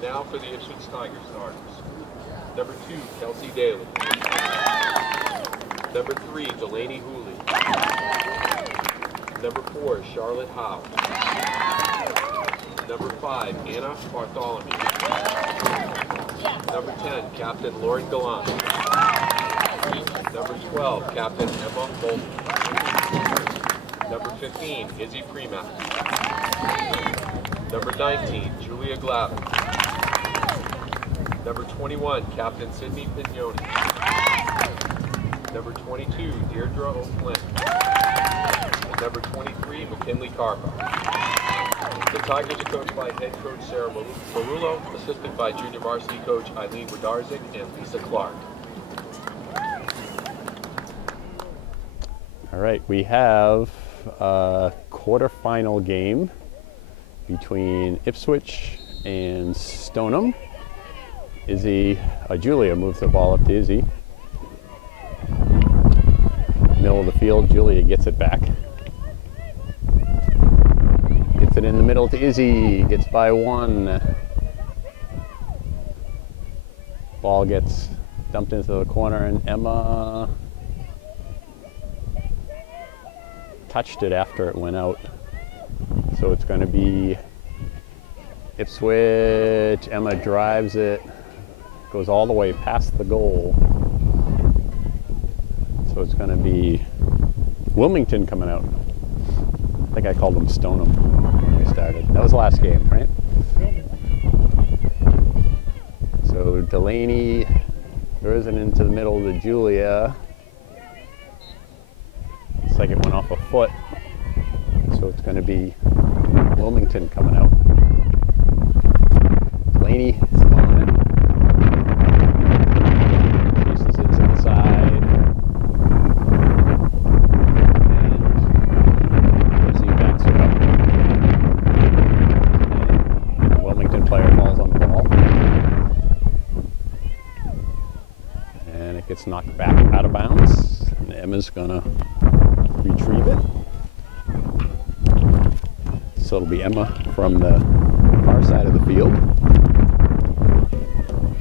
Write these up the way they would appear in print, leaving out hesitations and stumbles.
And now for the Ipswich Tigers starters. Number 2, Kelsey Daly. Number 3, Delaney Hooley. Number 4, Charlotte Howe. Number 5, Anna Bartholomew. Number 10, Captain Lauren Gallant. Number 12, Captain Emma Bolton. Number 15, Izzy Premack. Number 19, Julia Glavin. Number 21, Captain Sydney Pignoni. Number 22, Deirdre O'Flynn. And number 23, McKinley Carpa. The Tigers are coached by head coach Sarah Marullo, assisted by junior varsity coach Eileen Wodarczyk and Lisa Clark. All right, we have a quarterfinal game between Ipswich and Stoneham. Julia moves the ball up to Izzy. Middle of the field, Julia gets it back. Gets it in the middle to Izzy, gets by 1. Ball gets dumped into the corner and Emma touched it after it went out. So it's going to be Ipswich. Emma drives it, goes all the way past the goal. So it's going to be Wilmington coming out. I think I called them Stoneham when we started. That was the last game, right? So Delaney throws it into the middle to Julia. Looks like it went off a foot. So it's going to be Wilmington coming out. Delaney is on it. Chases it to the side. And Izzy backs it up. And Wilmington player falls on the ball. And it gets knocked back out of bounds. And Emma's gonna retrieve it. So it'll be Emma from the far side of the field.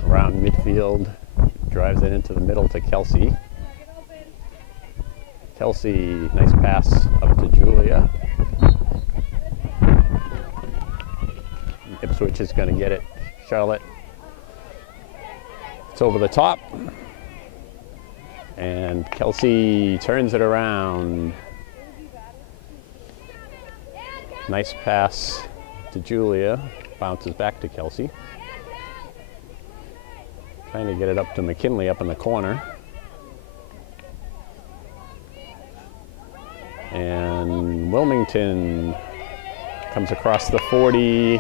Around midfield, drives it into the middle to Kelsey. Kelsey, nice pass up to Julia. Ipswich is going to get it. Charlotte. It's over the top. And Kelsey turns it around. Nice pass to Julia. Bounces back to Kelsey. Trying to get it up to McKinley up in the corner. And Wilmington comes across the 40.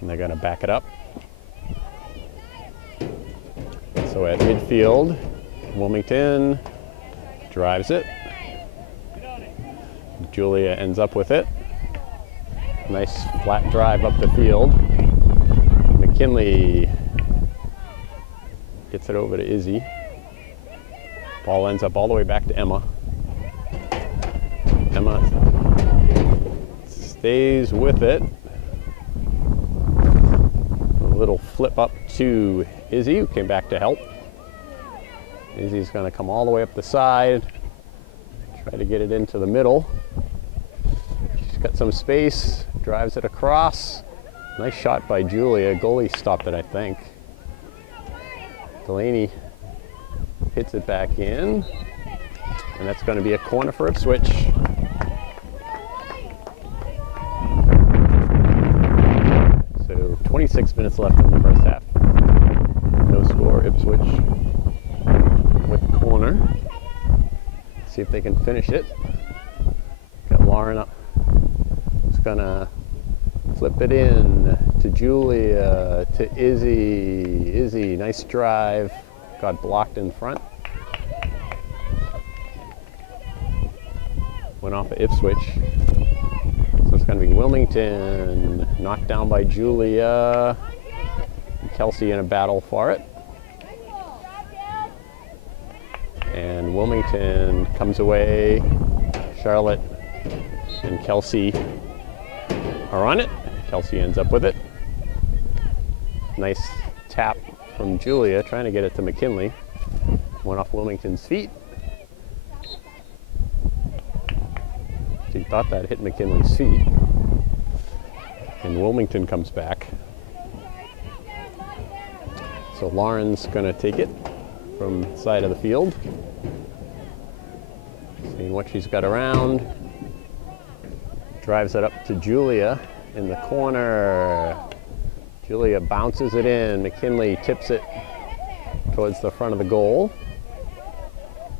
And they're going to back it up. So at midfield, Wilmington drives it. Julia ends up with it. Nice flat drive up the field. McKinley gets it over to Izzy. Ball ends up all the way back to Emma. Emma stays with it. A little flip up to Izzy, who came back to help. Izzy's going to come all the way up the side, try to get it into the middle. She's got some space, drives it across. Nice shot by Julia. Goalie stopped it, I think. Delaney hits it back in, and that's going to be a corner for Ipswich. So 26 minutes left in the first half. No score, Ipswich with the corner. See if they can finish it. Got Lauren up. It's gonna flip it in to Julia, to Izzy. Izzy, nice drive. Got blocked in front. Went off of Ipswich. So it's gonna be Wilmington, knocked down by Julia. Kelsey in a battle for it. And Wilmington comes away. Charlotte and Kelsey are on it. Kelsey ends up with it. Nice tap from Julia, trying to get it to McKinley. Went off Wilmington's feet. She thought that hit McKinley's feet. And Wilmington comes back. So Lauren's gonna take it from the side of the field. Seeing what she's got around. Drives it up to Julia in the corner. Julia bounces it in. McKinley tips it towards the front of the goal.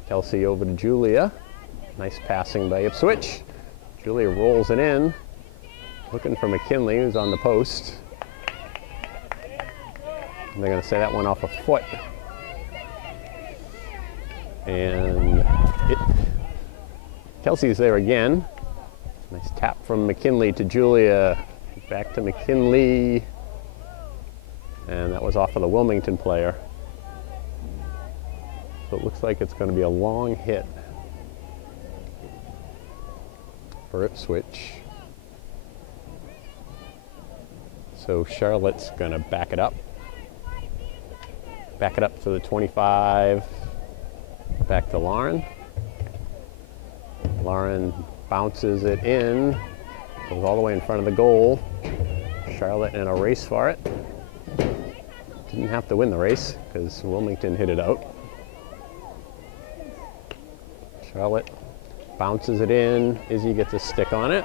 Kelsey over to Julia. Nice passing by Ipswich. Julia rolls it in. Looking for McKinley, who's on the post. And they're going to say that went off a foot. And Kelsey's there again. Nice tap from McKinley to Julia. Back to McKinley. And that was off of the Wilmington player. So it looks like it's going to be a long hit for Ipswich. So Charlotte's going to back it up. Back it up to the 25. Back to Lauren. Lauren bounces it in. Goes all the way in front of the goal. Charlotte in a race for it. Didn't have to win the race because Wilmington hit it out. Charlotte bounces it in. Izzy gets a stick on it.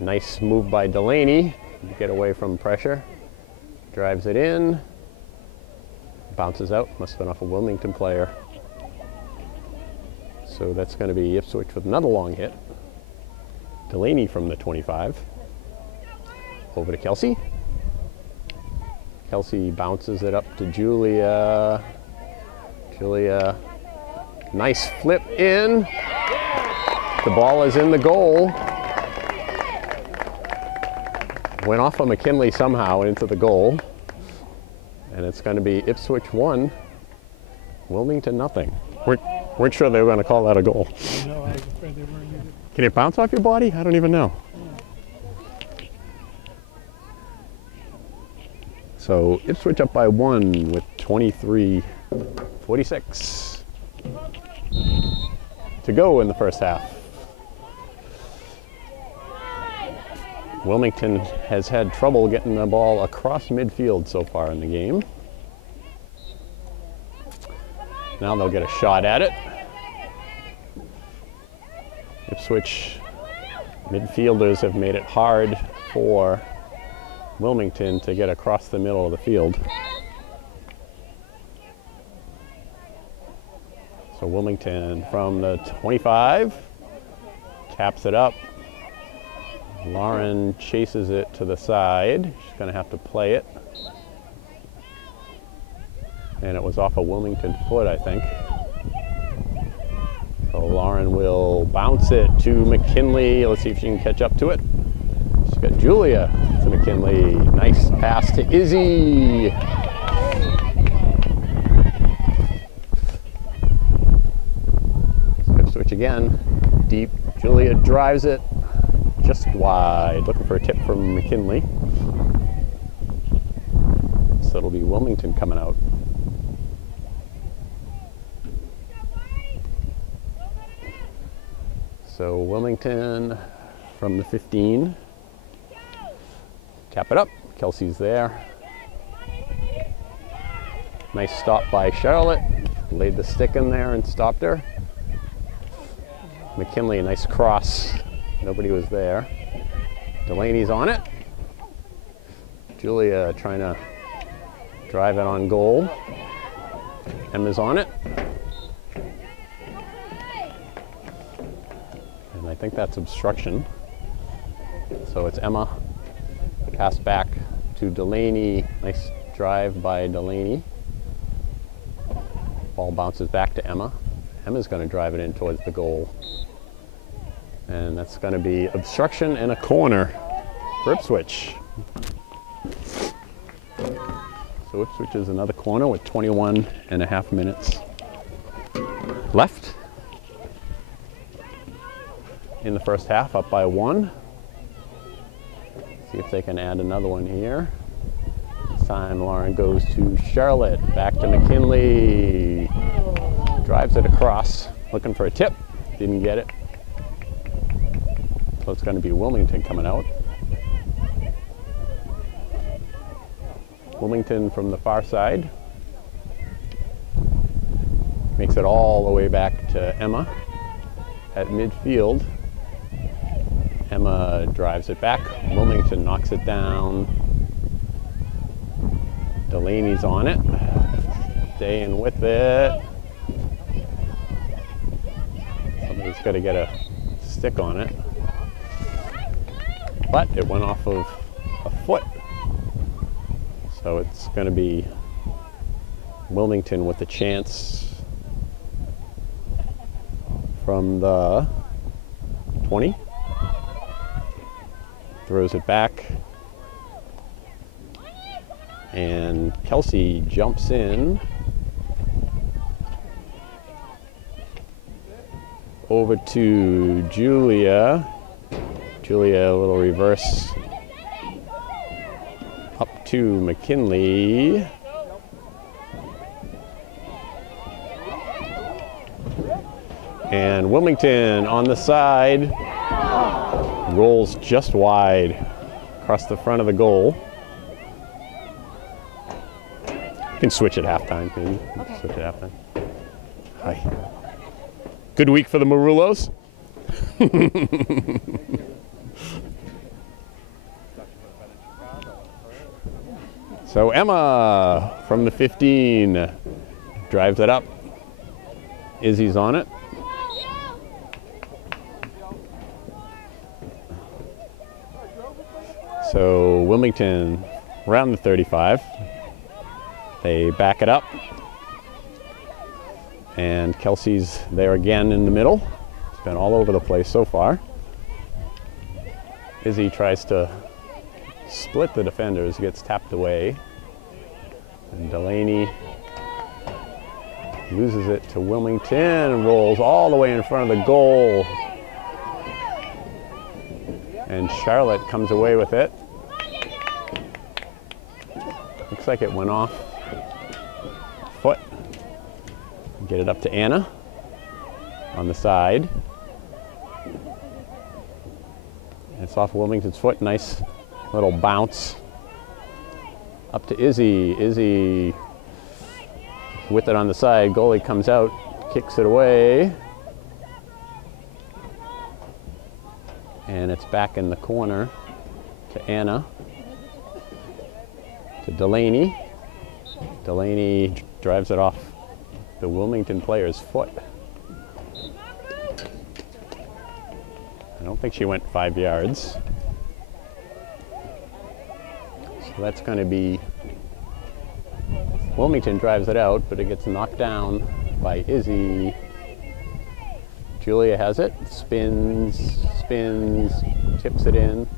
Nice move by Delaney to get away from pressure. Drives it in. Bounces out. Must have been off a Wilmington player. So that's going to be Ipswich with another long hit. Delaney from the 25. Over to Kelsey. Kelsey bounces it up to Julia. Julia, nice flip in. The ball is in the goal. Went off of McKinley somehow into the goal. And it's going to be Ipswich 1, Wilmington nothing. Weren't sure they were going to call that a goal. No, I was afraid they weren't either. Can it bounce off your body? I don't even know. So Ipswich up by 1 with 23-46 to go in the first half. Wilmington has had trouble getting the ball across midfield so far in the game. Now they'll get a shot at it. Ipswich midfielders have made it hard for Wilmington to get across the middle of the field. So Wilmington from the 25 taps it up. Lauren chases it to the side. She's going to have to play it. And it was off a Wilmington foot, I think. So Lauren will bounce it to McKinley. Let's see if she can catch up to it. She's got Julia to McKinley. Nice pass to Izzy. So Ipswich again. Deep. Julia drives it. Just wide. Looking for a tip from McKinley. So it'll be Wilmington coming out. So Wilmington from the 15. Tap it up. Kelsey's there. Nice stop by Charlotte. Laid the stick in there and stopped her. McKinley, a nice cross. Nobody was there. Delaney's on it. Julia trying to drive it on goal. Emma's on it. And I think that's obstruction. So it's Emma. Pass back to Delaney. Nice drive by Delaney. Ball bounces back to Emma. Emma's going to drive it in towards the goal. And that's going to be obstruction and a corner for Ipswich. So Ipswich is another corner with 21.5 minutes left. in the first half, up by 1. See if they can add another one here. This time Lauren goes to Charlotte, back to McKinley. Drives it across, looking for a tip. Didn't get it. So it's going to be Wilmington coming out. Wilmington from the far side. Makes it all the way back to Emma at midfield. Emma drives it back. Wilmington knocks it down. Delaney's on it. Staying with it. Somebody's got to get a stick on it. But it went off of a foot. So it's going to be Wilmington with a chance from the 20. Throws it back. And Kelsey jumps in. Over to Julia. Julia, a little reverse. Up to McKinley. And Wilmington on the side. Rolls just wide across the front of the goal. You can switch at halftime, maybe. Okay. Switch at halftime. Hi. Good week for the Marullos. So Emma from the 15 drives it up. Izzy's on it. So Wilmington around the 35. They back it up. And Kelsey's there again in the middle. It's been all over the place so far. Izzy tries to split the defenders, gets tapped away. And Delaney loses it to Wilmington and rolls all the way in front of the goal. And Charlotte comes away with it. Looks like it went off foot. Get it up to Anna on the side. It's off Wilmington's foot. Nice little bounce. Up to Izzy. Izzy with it on the side. Goalie comes out, kicks it away. And it's back in the corner to Anna. To Delaney. Delaney drives it off the Wilmington player's foot. I don't think she went 5 yards. So that's going to be, Wilmington drives it out, but it gets knocked down by Izzy. Julia has it, spins, tips it in,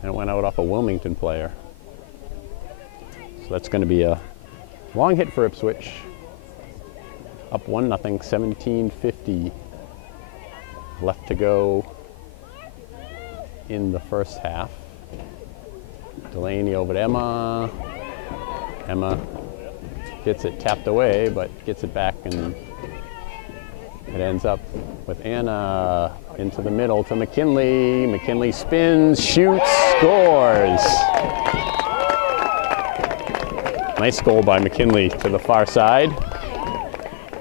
and it went out off a Wilmington player. So that's going to be a long hit for Ipswich. Up 1-0, 17:50 left to go in the first half. Delaney over to Emma. Emma gets it tapped away, but gets it back, and it ends up with Anna into the middle to McKinley. McKinley spins, shoots, scores. Nice goal by McKinley to the far side.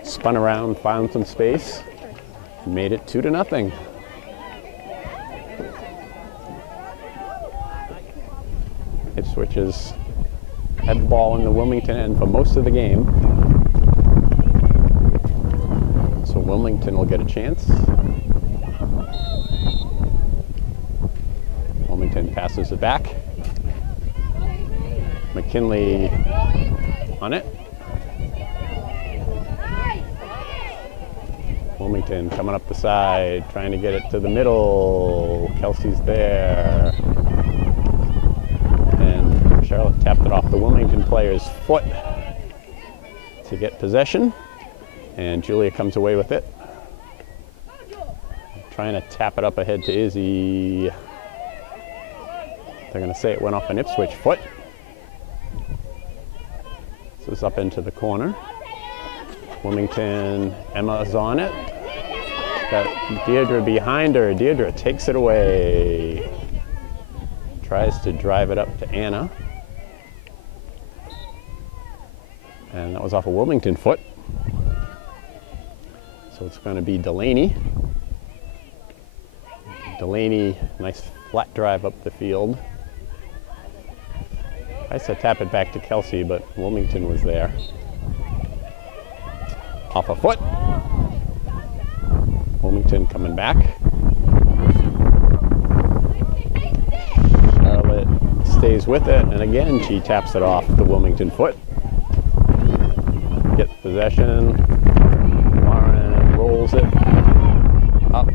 Spun around, found some space, and made it 2-0. Ipswich has had the ball in the Wilmington end for most of the game. So Wilmington will get a chance. Wilmington passes it back. McKinley on it. Wilmington coming up the side, trying to get it to the middle. Kelsey's there. And Charlotte tapped it off the Wilmington player's foot to get possession. And Julia comes away with it. trying to tap it up ahead to Izzy. They're going to say it went off an Ipswich foot. This is up into the corner. Wilmington, Emma's on it. Got Deirdre behind her. Deirdre takes it away. Tries to drive it up to Anna. And that was off a Wilmington foot. So it's going to be Delaney. Delaney, nice flat drive up the field. I said tap it back to Kelsey, but Wilmington was there. Off a foot. Wilmington coming back. Charlotte stays with it, and again she taps it off the Wilmington foot. Gets possession. Lauren rolls it up.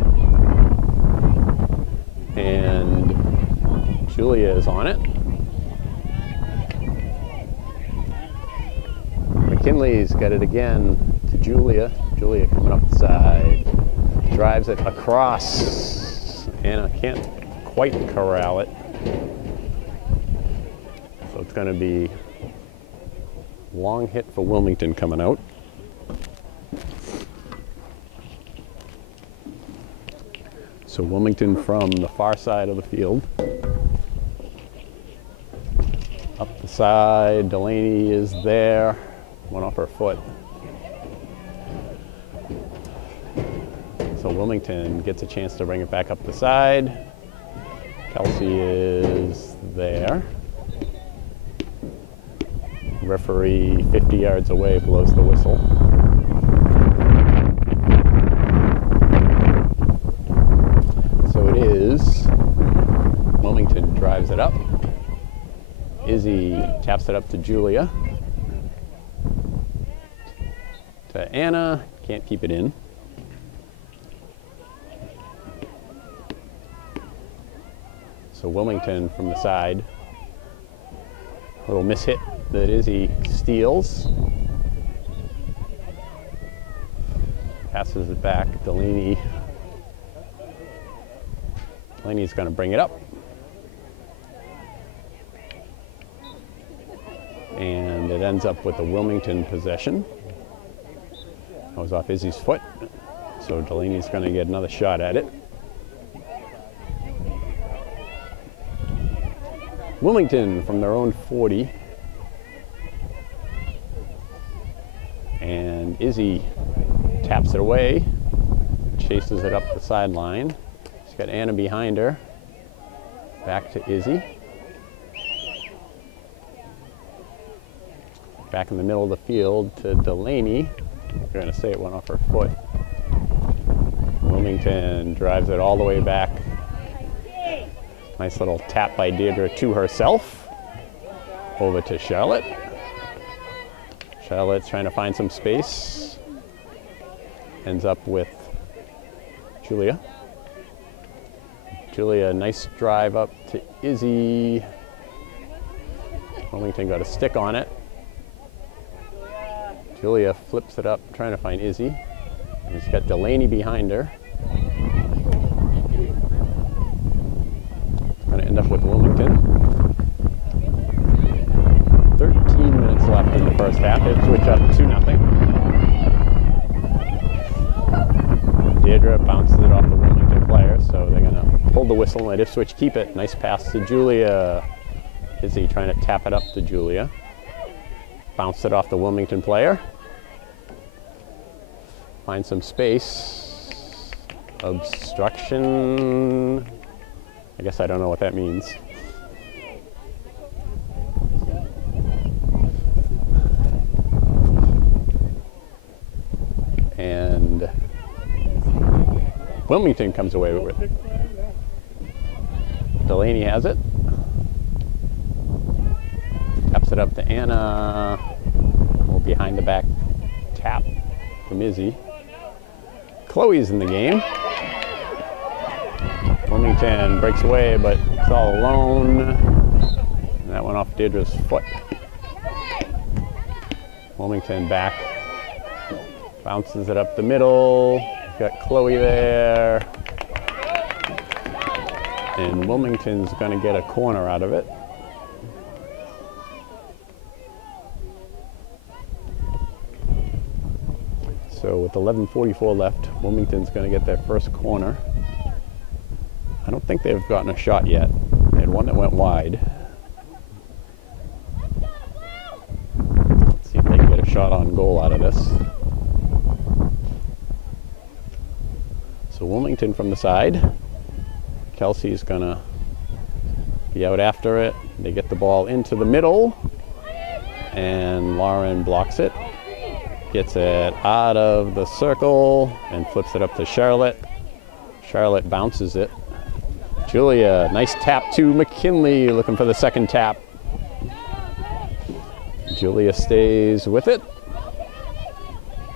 And Julia is on it. McKinley's got it again to Julia. Julia coming up the side. Drives it across. Anna can't quite corral it. So it's going to be long hit for Wilmington coming out. So Wilmington from the far side of the field. Up the side, Delaney is there. One off her foot. So Wilmington gets a chance to bring it back up the side. Kelsey is there. Referee 50 yards away blows the whistle. So it is. Wilmington drives it up. Izzy taps it up to Julia. To Anna, can't keep it in. So Wilmington from the side. A little mishit that Izzy steals. Passes it back. Delaney's going to bring it up. And it ends up with a Wilmington possession. That was off Izzy's foot. So Delaney's going to get another shot at it. Wilmington from their own 40. And Izzy taps it away, chases it up the sideline. She's got Anna behind her. Back to Izzy. Back in the middle of the field to Delaney. You're going to say it went off her foot. Wilmington drives it all the way back. Nice little tap by Deirdre to herself. Over to Charlotte. Charlotte's trying to find some space. Ends up with Julia. Julia, nice drive up to Izzy. Wilmington got a stick on it. Julia flips it up, trying to find Izzy. And she's got Delaney behind her. Going to end up with Wilmington. 13 minutes left in the first half. Ipswich up 2-0. Deirdre bounces it off the Wilmington player, so they're going to pull the whistle and let Ipswich keep it. Nice pass to Julia. Izzy trying to tap it up to Julia. Bounced it off the Wilmington player. Find some space. Obstruction. I guess I don't know what that means. And Wilmington comes away with it. Delaney has it. Taps it up to Anna. Well, behind the back tap from Izzy. Chloe's in the game. Wilmington breaks away, but it's all alone. And that went off Deirdre's foot. Wilmington back. Bounces it up the middle. Got Chloe there. And Wilmington's going to get a corner out of it. So with 11:44 left, Wilmington's going to get their first corner. I don't think they've gotten a shot yet. They had one that went wide. Let's see if they can get a shot on goal out of this. So Wilmington from the side. Kelsey's going to be out after it. They get the ball into the middle, and Lauren blocks it. Gets it out of the circle and flips it up to Charlotte. Charlotte bounces it. Julia, nice tap to McKinley, looking for the second tap. Julia stays with it,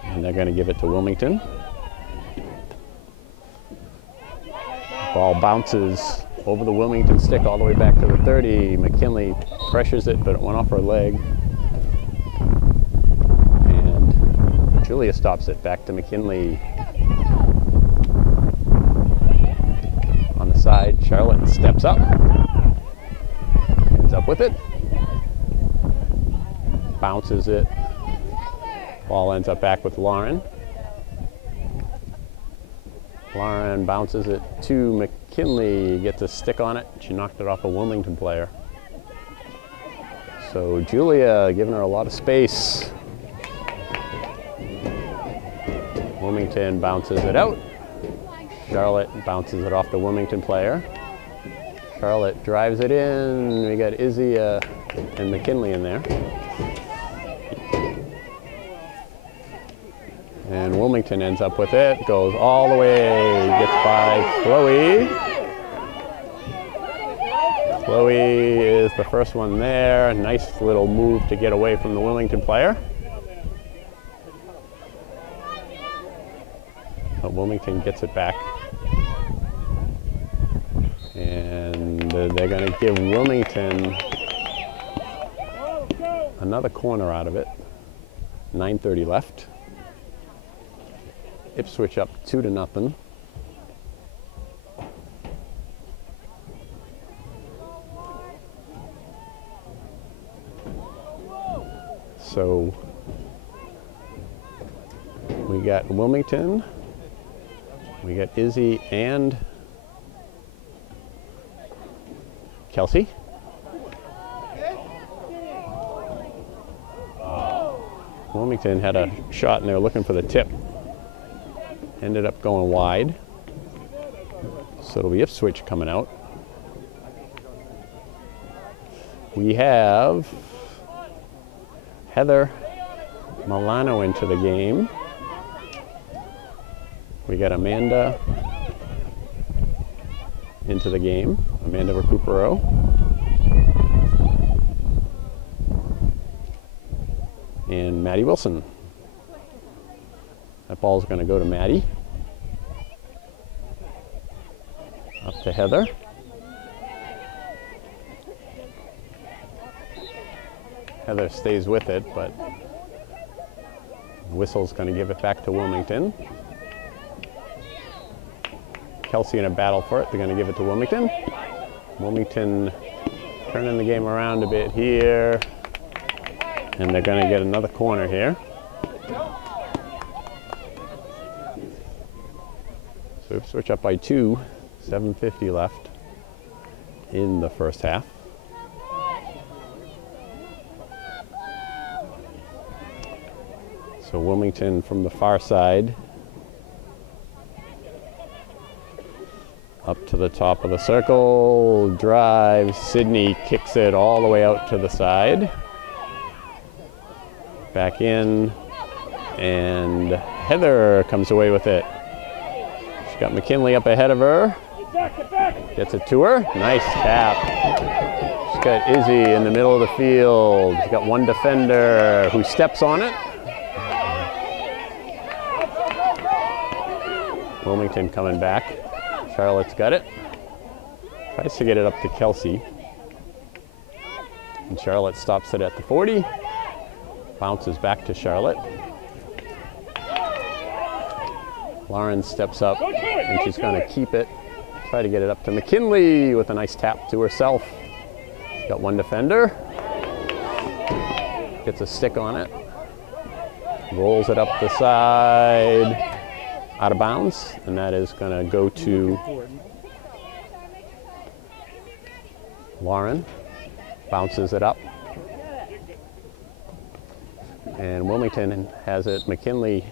and they're going to give it to Wilmington. Ball bounces over the Wilmington stick all the way back to the 30. McKinley pressures it, but it went off her leg. And Julia stops it back to McKinley. On the side, Charlotte steps up. Ends up with it. Bounces it. Ball ends up back with Lauren. Lauren bounces it to McKinley, gets a stick on it. She knocked it off a Wilmington player. So Julia giving her a lot of space. Wilmington bounces it out. Charlotte bounces it off the Wilmington player. Charlotte drives it in. We got Izzy and McKinley in there. And Wilmington ends up with it, goes all the way, gets by Chloe. Chloe is the first one there. Nice little move to get away from the Wilmington player. But Wilmington gets it back. And they're going to give Wilmington another corner out of it. 9:30 left. Ipswich up 2-0. So we got Wilmington, we got Izzy and Kelsey. Wilmington had a shot and they were looking for the tip. Ended up going wide. So it'll be Ipswich coming out. We have Heather Milano into the game. We got Amanda into the game. Amanda Recupero. And Maddie Wilson. That ball's going to go to Maddie. Up to Heather. Heather stays with it, but Whistle's going to give it back to Wilmington. Kelsey in a battle for it. They're going to give it to Wilmington. Wilmington turning the game around a bit here. And they're going to get another corner here. So Ipswich up by 2, 7:50 left in the first half. So Wilmington from the far side up to the top of the circle, drives, Sydney kicks it all the way out to the side. Back in, and Heather comes away with it. She's got McKinley up ahead of her. Gets it to her. Nice tap. She's got Izzy in the middle of the field. She's got one defender who steps on it. Wilmington coming back. Charlotte's got it. Tries to get it up to Kelsey. And Charlotte stops it at the 40. Bounces back to Charlotte. Lauren steps up and she's going to keep it. Try to get it up to McKinley with a nice tap to herself. Got one defender. Gets a stick on it. Rolls it up the side. Out of bounds. And that is going to go to Lauren. Bounces it up. And Wilmington has it. McKinley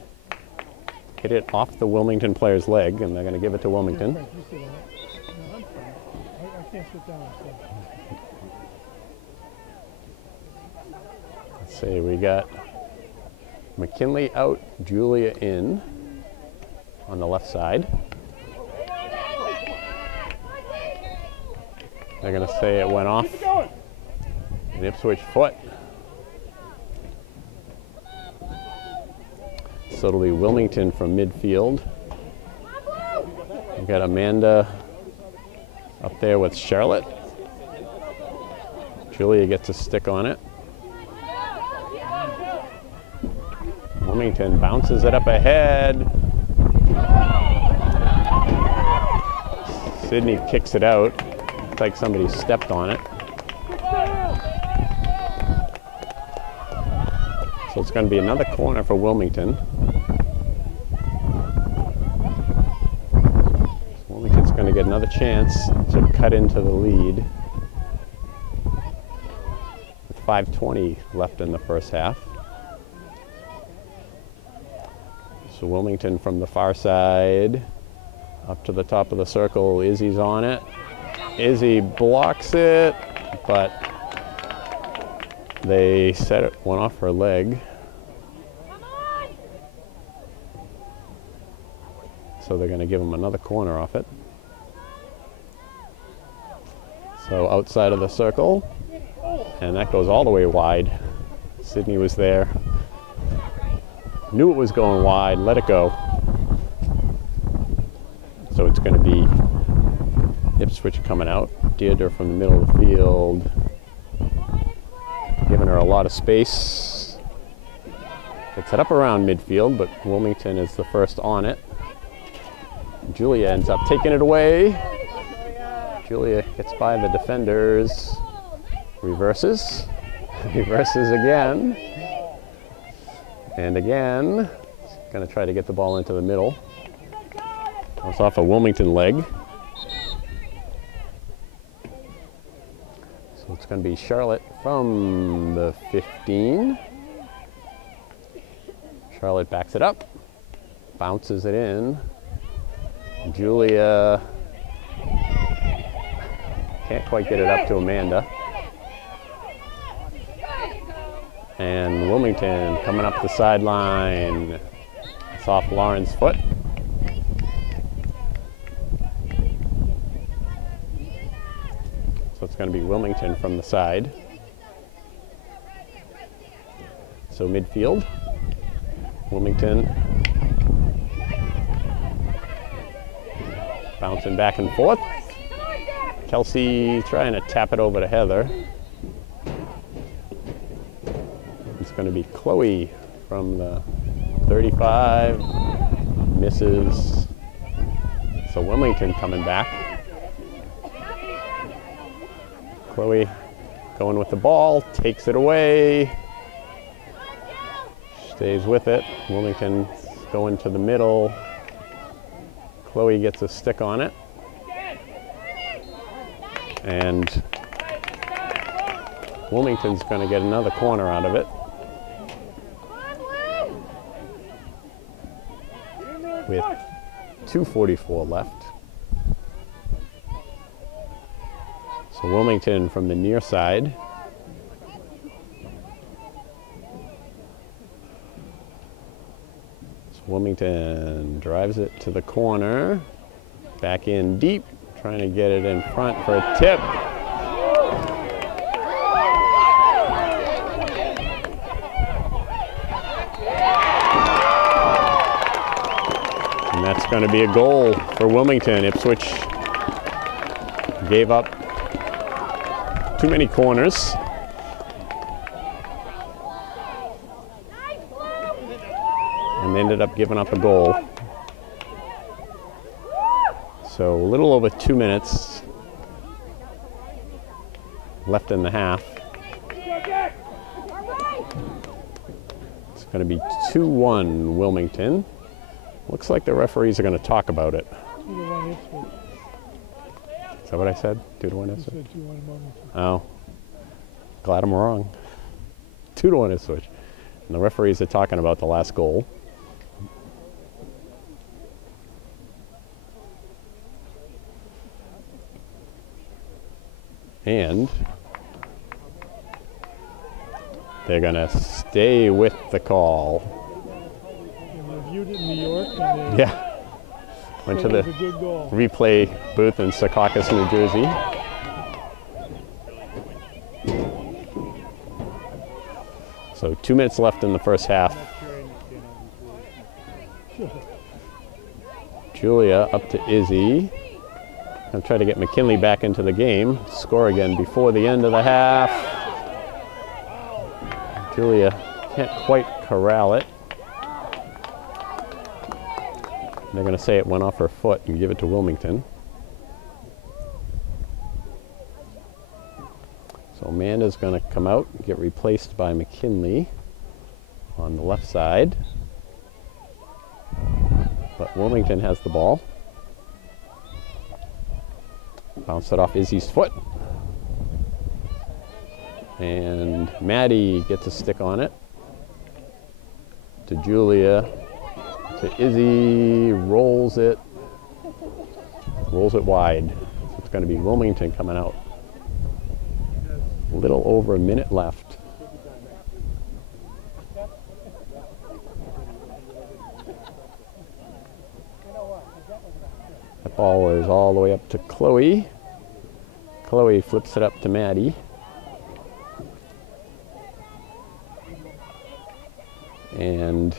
hit it off the Wilmington player's leg, and they're going to give it to Wilmington. I can't sit down. Let's see, we got McKinley out, Julia in on the left side. They're going to say it went off an Ipswich foot. So it'll be Wilmington from midfield. We've got Amanda up there with Charlotte. Julia gets a stick on it. Wilmington bounces it up ahead. Sydney kicks it out. Looks like somebody stepped on it. So it's going to be another corner for Wilmington. So Wilmington's going to get another chance to cut into the lead. With 5:20 left in the first half. So Wilmington from the far side, up to the top of the circle. Izzy's on it. Izzy blocks it, but they set it one off her leg. So they're going to give him another corner off it. So outside of the circle, and that goes all the way wide. Sydney was there. Knew it was going wide, let it go. So it's going to be Ipswich coming out. Deirdre from the middle of the field, giving her a lot of space. It's set up around midfield, but Wilmington is the first on it. Julia ends up taking it away. Julia gets by the defenders. Reverses. Reverses again. And again, going to try to get the ball into the middle. It's off a Wilmington leg. So it's going to be Charlotte from the 15. Charlotte backs it up, bounces it in. Julia can't quite get it up to Amanda. And Wilmington coming up the sideline. It's off Lauren's foot. So it's going to be Wilmington from the side. So midfield, Wilmington bouncing back and forth. Kelsey trying to tap it over to Heather. It's going to be Chloe from the 35, misses. So Wilmington coming back. Chloe going with the ball, takes it away, stays with it. Wilmington going to the middle. Chloe gets a stick on it. And Wilmington's going to get another corner out of it. With 2:44 left. So Wilmington from the near side. So Wilmington drives it to the corner. Back in deep, trying to get it in front for a tip. And that's going to be a goal for Wilmington. Ipswich gave up too many corners. And ended up giving up a goal. So a little over 2 minutes left in the half. It's going to be 2-1 Wilmington. Looks like the referees are going to talk about it. 2-1 Ipswich. Is that what I said? 2-1 You Ipswich? said 2-1 Wilmington. Oh, glad I'm wrong. 2-1 Ipswich. And the referees are talking about the last goal. And they're going to stay with the call. They reviewed it in New York and they Yeah. Went to said it the was a good goal. replay booth in Secaucus, New Jersey. So 2 minutes left in the first half. Julia up to Izzy. I'll try to get McKinley back into the game. Score again before the end of the half. Julia can't quite corral it. They're going to say it went off her foot and give it to Wilmington. So Amanda's going to come out and get replaced by McKinley on the left side. But Wilmington has the ball. Bounced it off Izzy's foot. And Maddie gets a stick on it. To Julia. To Izzy. Rolls it wide. So it's going to be Wilmington coming out. A little over a minute left. That ball is all the way up to Chloe. Chloe flips it up to Maddie. And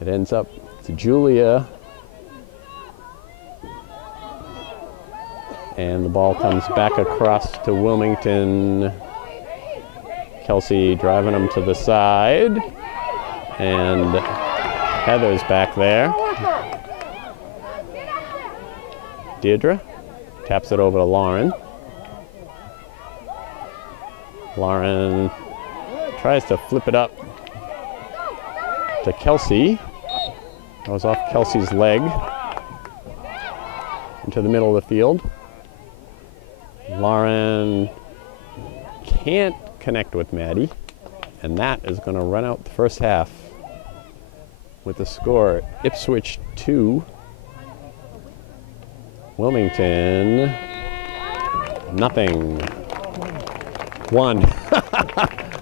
it ends up to Julia. And the ball comes back across to Wilmington. Kelsey driving them to the side. And Heather's back there. Deirdre taps it over to Lauren. Lauren tries to flip it up to Kelsey. That was off Kelsey's leg into the middle of the field. Lauren can't connect with Maddie, and that is going to run out the first half with the score Ipswich 2, Wilmington nothing. 1.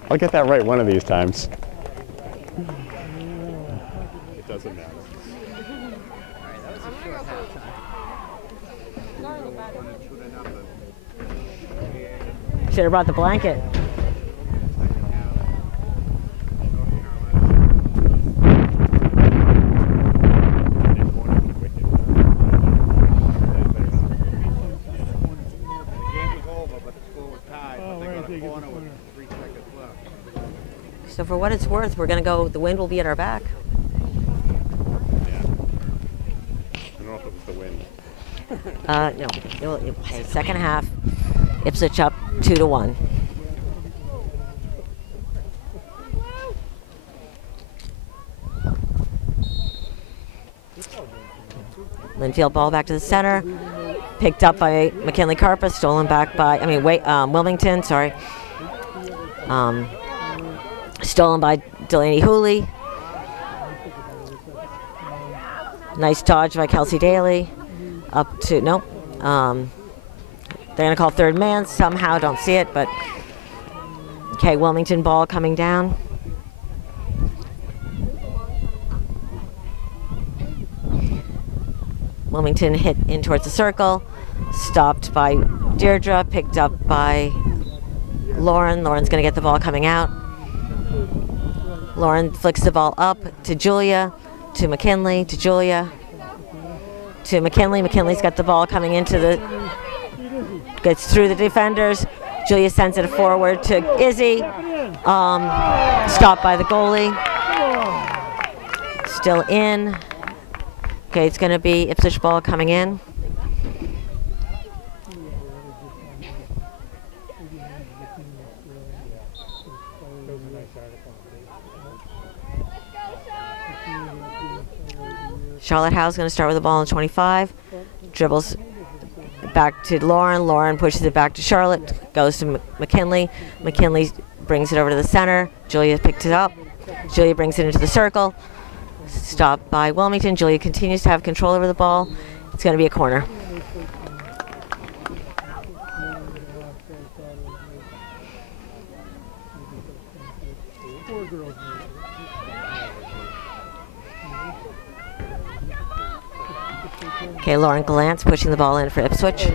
I'll get that right one of these times. It doesn't matter. Should have brought the blanket. So for what it's worth, we're going to go, the wind will be at our back. Yeah. I don't know if it was the wind. No. Okay, second half, Ipswich up 2-1. Linfield ball back to the center, picked up by McKinley Carpa, stolen back by, Wilmington, sorry. Stolen by Delaney Hooley. Nice dodge by Kelsey Daly. Up to, nope. They're going to call third man somehow, don't see it, but okay, Wilmington ball coming down. Wilmington hit in towards the circle, stopped by Deirdre, picked up by Lauren. Lauren's going to get the ball coming out. Lauren flicks the ball up to Julia, to McKinley, to Julia, to McKinley. McKinley's got the ball coming into the, gets through the defenders. Julia sends it forward to Izzy. Stopped by the goalie. Still in. Okay, it's going to be Ipswich ball coming in. Charlotte Howe's going to start with the ball on 25. Dribbles back to Lauren. Lauren pushes it back to Charlotte. Goes to McKinley. McKinley brings it over to the center. Julia picked it up. Julia brings it into the circle. Stopped by Wilmington. Julia continues to have control over the ball. It's going to be a corner. Okay, Lauren Glantz pushing the ball in for Ipswich.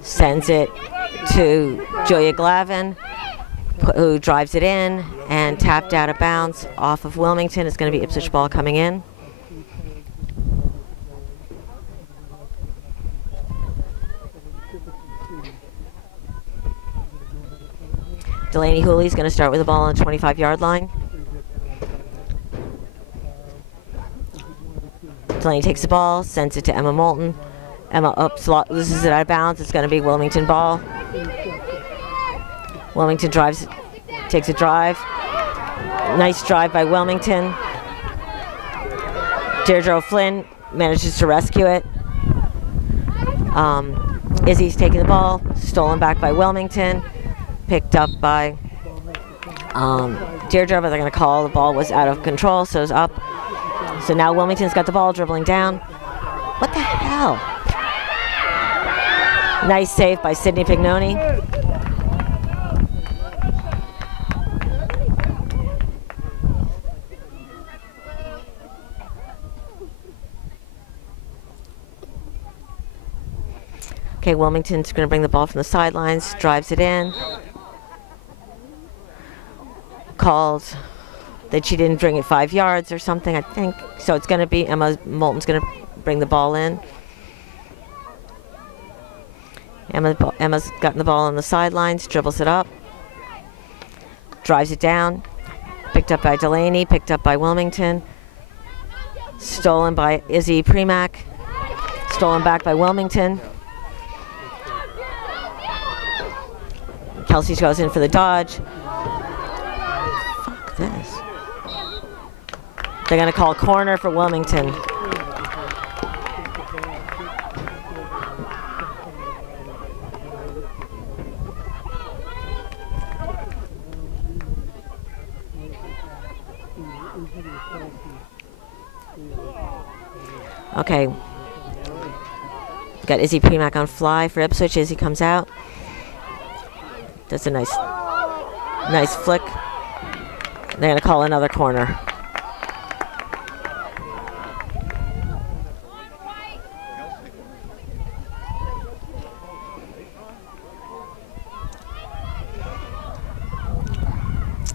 Sends it to Julia Glavin, who drives it in and tapped out of bounds off of Wilmington. It's going to be Ipswich ball coming in. Delaney Hooley's going to start with the ball on the 25-yard line. Delaney takes the ball, sends it to Emma Moulton. Emma loses it out of bounds. It's going to be Wilmington ball. Wilmington takes a drive. Nice drive by Wilmington. Deirdre O'Flynn manages to rescue it. Izzy's taking the ball, stolen back by Wilmington, picked up by Deirdre, but they're going to call the ball was out of control, so it's up. So now Wilmington's got the ball dribbling down. What the hell? Nice save by Sydney Pignoni. Okay, Wilmington's going to bring the ball from the sidelines, drives it in. Called that she didn't bring it 5 yards or something, I think. So it's going to be Emma Moulton's going to bring the ball in. Emma's gotten the ball on the sidelines, dribbles it up, drives it down. Picked up by Delaney, picked up by Wilmington. Stolen by Izzy Premack. Stolen back by Wilmington. Kelsey goes in for the dodge. Fuck this. They're going to call corner for Wilmington. Okay. Got Izzy Premack on fly for Ipswich. Izzy comes out. That's a nice flick. They're going to call another corner.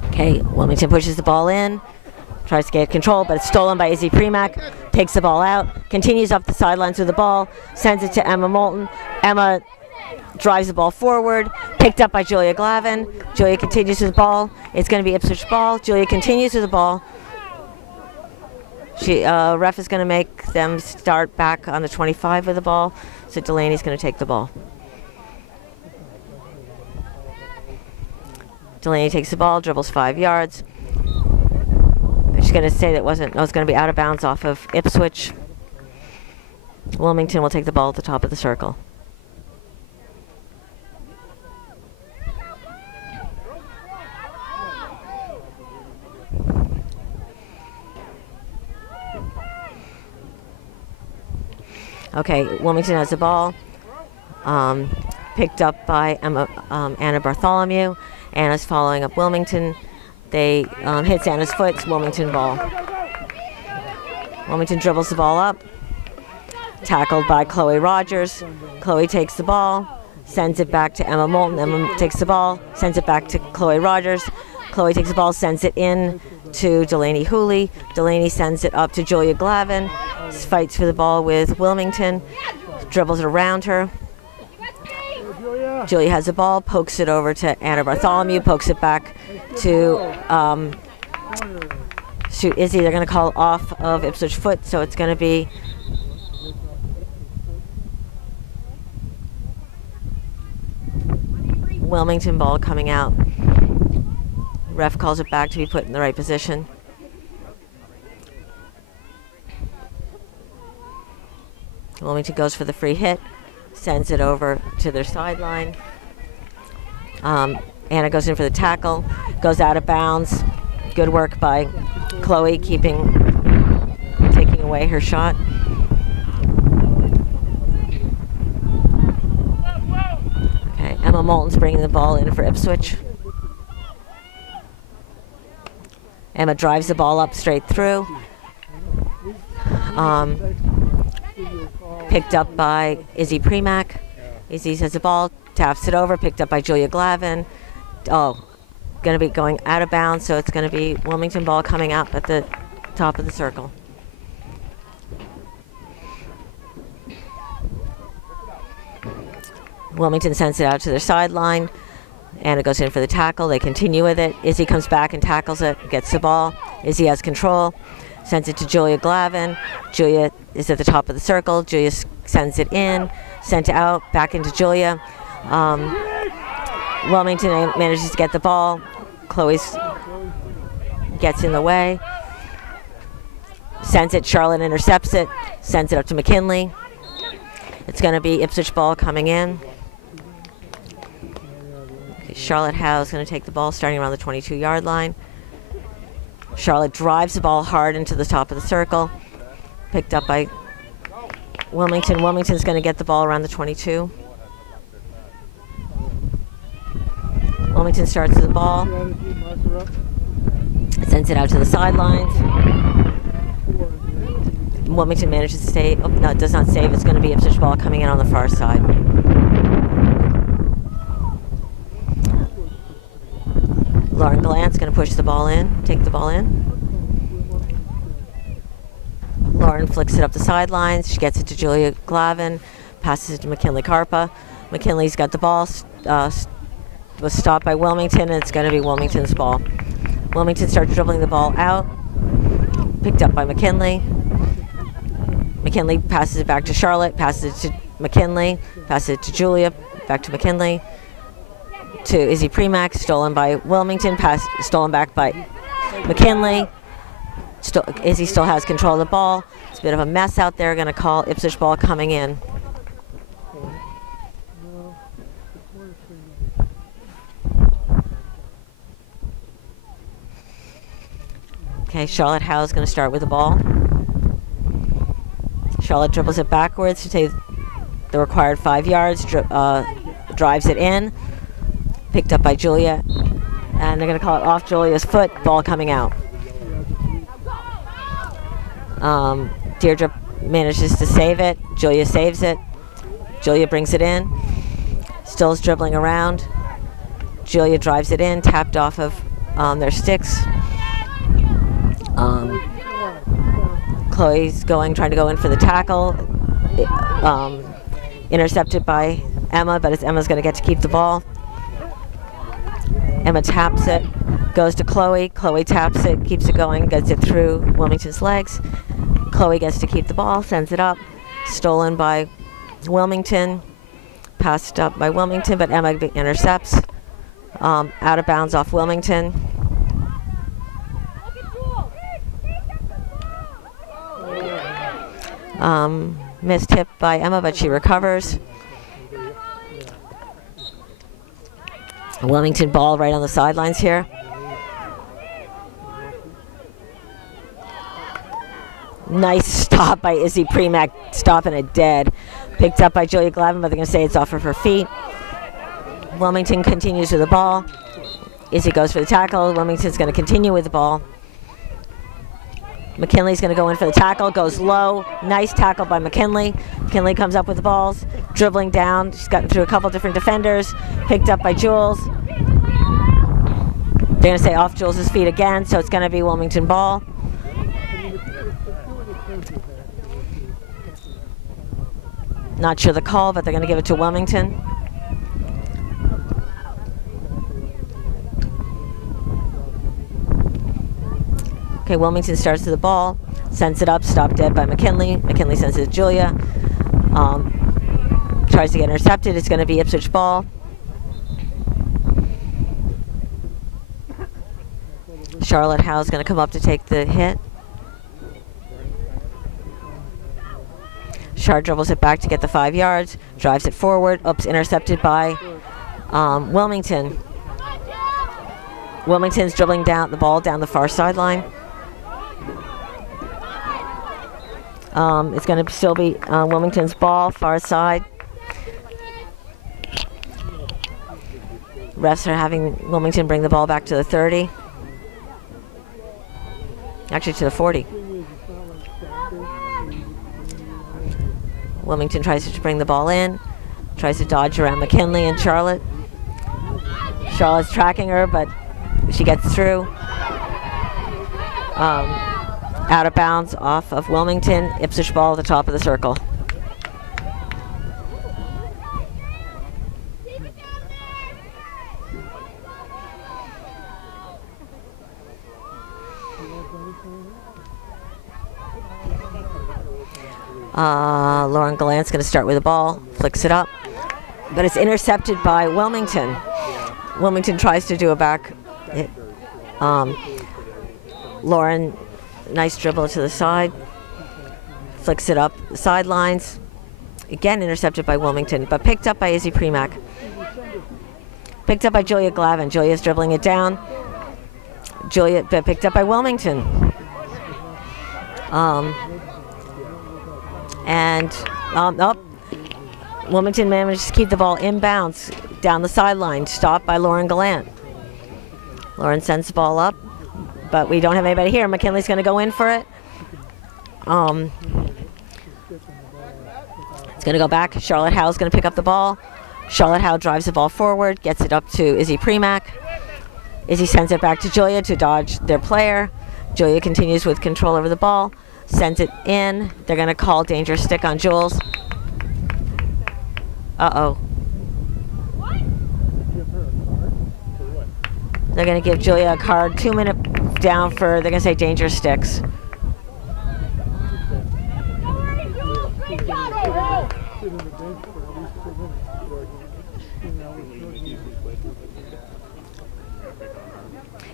Okay, Wilmington pushes the ball in, tries to get control, but it's stolen by Izzy Premack. Takes the ball out, continues up the sidelines with the ball, sends it to Emma Moulton. Emma drives the ball forward, picked up by Julia Glavin. Julia continues with the ball. It's going to be Ipswich ball. Julia continues with the ball. Ref is going to make them start back on the 25 with the ball, so Delaney's going to take the ball. Delaney takes the ball, dribbles 5 yards. She's going to say that it's going to be out of bounds off of Ipswich. Wilmington will take the ball at the top of the circle. Okay, Wilmington has the ball. Picked up by Anna Bartholomew. Anna's following up Wilmington. They hits Anna's foot. It's Wilmington ball. Wilmington dribbles the ball up. Tackled by Chloe Rogers. Chloe takes the ball, sends it back to Emma Moulton. Emma takes the ball, sends it back to Chloe Rogers. Chloe takes the ball, sends it in to Delaney Hooley. Delaney sends it up to Julia Glavin. Fights for the ball with Wilmington. Dribbles it around her. Julia has the ball, pokes it over to Anna Bartholomew, pokes it back to Izzy. They're going to call off of Ipswich foot, so it's going to be Wilmington ball coming out. Ref calls it back to be put in the right position. Wilmington goes for the free hit, sends it over to their sideline. Anna goes in for the tackle, goes out of bounds. Good work by Chloe, taking away her shot. Okay, Emma Moulton's bringing the ball in for Ipswich. Emma drives the ball up straight through. Picked up by Izzy Premack. Izzy has the ball, taps it over, picked up by Julia Glavin. Oh, going to be going out of bounds, so it's going to be Wilmington ball coming out at the top of the circle. Wilmington sends it out to their sideline. Anna goes in for the tackle. They continue with it. Izzy comes back and tackles it, gets the ball. Izzy has control, sends it to Julia Glavin. Julia is at the top of the circle. Julia sends it in, sent out, back into Julia. Wilmington manages to get the ball. Chloe gets in the way. Sends it, Charlotte intercepts it, sends it up to McKinley. It's going to be Ipswich ball coming in. Okay, Charlotte Howe is going to take the ball starting around the 22-yard line. Charlotte drives the ball hard into the top of the circle. Picked up by Wilmington. Wilmington's going to get the ball around the 22. Wilmington starts with the ball. Sends it out to the sidelines. Wilmington manages to stay. Oh, no, it does not save. It's going to be Ipswich ball coming in on the far side. Lauren Glantz going to push the ball in, take the ball in. Lauren flicks it up the sidelines. She gets it to Julia Glavin, passes it to McKinley Karpa. McKinley's got the ball, was stopped by Wilmington, and it's going to be Wilmington's ball. Wilmington starts dribbling the ball out, picked up by McKinley. McKinley passes it back to Charlotte, passes it to McKinley, passes it to Julia, back to McKinley, to Izzy Premack, stolen by Wilmington, stolen back by McKinley. Izzy still has control of the ball. It's a bit of a mess out there. Going to call Ipswich ball coming in. Okay, Charlotte Howe is going to start with the ball. Charlotte dribbles it backwards to take the required 5 yards, drives it in, picked up by Julia, and they're going to call it off Julia's foot, ball coming out. Deirdre manages to save it. Julia saves it. Julia brings it in. Still is dribbling around. Julia drives it in, tapped off of their sticks. Chloe's trying to go in for the tackle. Intercepted by Emma, but Emma's going to get to keep the ball. Emma taps it, goes to Chloe. Chloe taps it, keeps it going, gets it through Wilmington's legs. Chloe gets to keep the ball, sends it up. Stolen by Wilmington. Passed up by Wilmington, but Emma intercepts. Out of bounds off Wilmington. Missed hit by Emma, but she recovers. Wilmington ball right on the sidelines here. Nice stop by Izzy Premack, stopping it dead. Picked up by Julia Glavin, but they're going to say it's off of her feet. Wilmington continues with the ball. Izzy goes for the tackle. Wilmington's going to continue with the ball. McKinley's going to go in for the tackle, goes low. Nice tackle by McKinley. McKinley comes up with the balls, dribbling down. She's gotten through a couple different defenders. Picked up by Jules. They're going to say off Jules' feet again, so it's going to be Wilmington ball. Not sure the call, but they're going to give it to Wilmington. Okay, Wilmington starts to the ball, sends it up, stopped dead by McKinley. McKinley sends it to Julia. Tries to get intercepted. It's going to be Ipswich ball. Charlotte Howe's going to come up to take the hit. Char dribbles it back to get the 5 yards, drives it forward. Oops, intercepted by Wilmington. Wilmington's dribbling down the ball down the far sideline. It's going to still be Wilmington's ball, far side. Refs are having Wilmington bring the ball back to the 30. Actually, to the 40. Wilmington tries to bring the ball in, tries to dodge around McKinley and Charlotte. Charlotte's tracking her, but she gets through. Out of bounds off of Wilmington. Ipswich ball at the top of the circle. Lauren Gallant's going to start with the ball, flicks it up, but it's intercepted by Wilmington. Wilmington tries to do a back hit. Lauren, nice dribble to the side, flicks it up the sidelines. Again intercepted by Wilmington, but picked up by Izzy Premack. Picked up by Julia Glavin. Julia's dribbling it down. Julia picked up by Wilmington. Wilmington managed to keep the ball inbounds down the sideline, stopped by Lauren Gallant. Lauren sends the ball up, but we don't have anybody here. McKinley's going to go in for it. It's going to go back. Charlotte Howe's going to pick up the ball. Charlotte Howe drives the ball forward, gets it up to Izzy Premack. Izzy sends it back to Julia to dodge their player. Julia continues with control over the ball, sends it in. They're going to call dangerous stick on Jules. Uh-oh. They're going to give Julia a card, 2 minute down for, they're going to say dangerous sticks.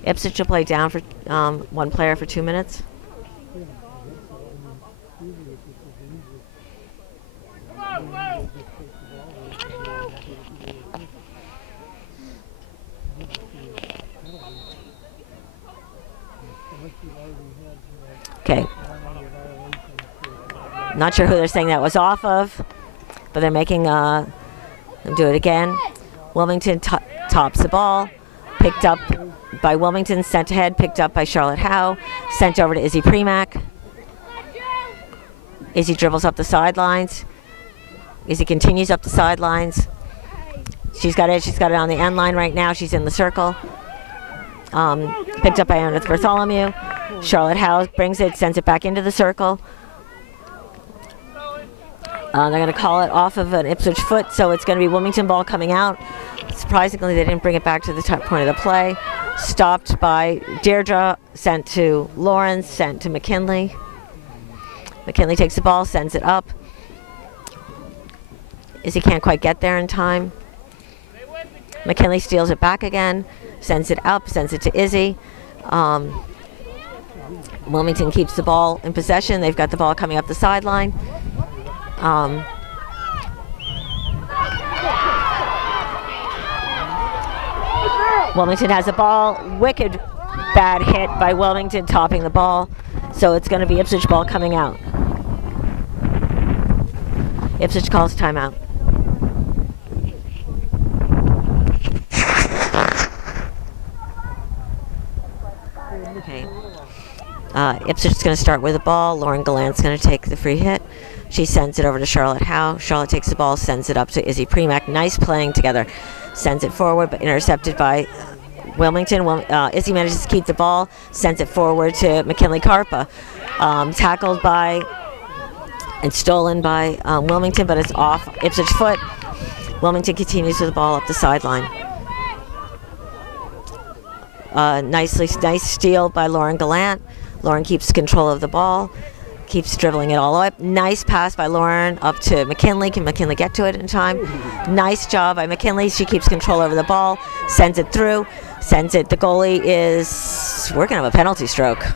Ipswich will play down for one player for 2 minutes. Okay. Not sure who they're saying that was off of, but they're making them do it again. Wilmington tops the ball, picked up by Wilmington, sent ahead, picked up by Charlotte Howe, sent over to Izzy Premack. Izzy dribbles up the sidelines. Izzy continues up the sidelines. She's got it on the end line right now. She's in the circle. Picked up by Annette Bartholomew. Charlotte Howe brings it, sends it back into the circle. They're going to call it off of an Ipswich foot, so it's going to be Wilmington ball coming out. Surprisingly, they didn't bring it back to the top point of the play. Stopped by Deirdre, sent to Lawrence, sent to McKinley. McKinley takes the ball, sends it up. Izzy can't quite get there in time. McKinley steals it back again, sends it up, sends it to Izzy. Wilmington keeps the ball in possession. They've got the ball coming up the sideline. Wilmington has the ball. Wicked bad hit by Wilmington, topping the ball. So it's going to be Ipswich ball coming out. Ipswich calls timeout. Okay. Ipswich is going to start with the ball. Lauren Gallant's going to take the free hit. She sends it over to Charlotte Howe. Charlotte takes the ball, sends it up to Izzy Premack. Nice playing together. Sends it forward, but intercepted by Wilmington. Izzy manages to keep the ball, sends it forward to McKinley Carpa. Tackled by and stolen by Wilmington, but it's off Ipswich foot. Wilmington continues with the ball up the sideline. Nice steal by Lauren Gallant. Lauren keeps control of the ball, keeps dribbling it all up. Nice pass by Lauren up to McKinley. Can McKinley get to it in time? Nice job by McKinley. She keeps control over the ball, sends it through, sends it. The goalie is, we're going to have a penalty stroke.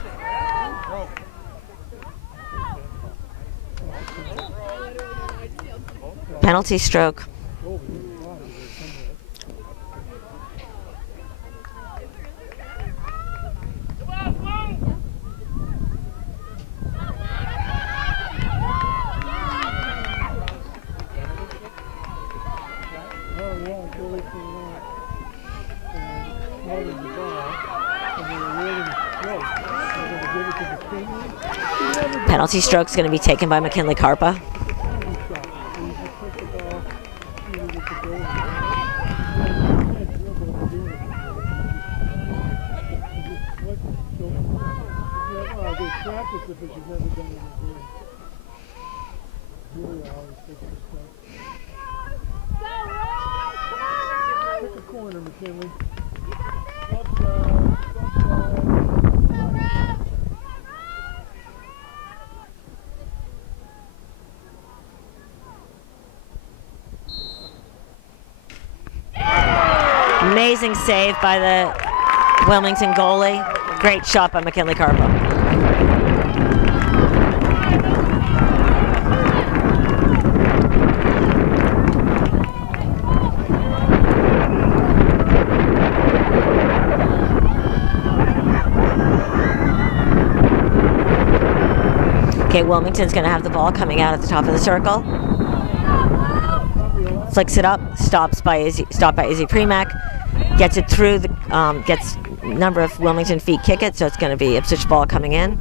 penalty stroke. Penalty stroke's going to be taken by McKinley Carpa. Pick a corner, McKinley. Amazing save by the Wilmington goalie. Great shot by McKinley Carpa. Okay, Wilmington's going to have the ball coming out at the top of the circle. Flicks it up, stopped by Izzy Premack, gets it through the, gets number of Wilmington feet kick it, so it's going to be Ipswich ball coming in.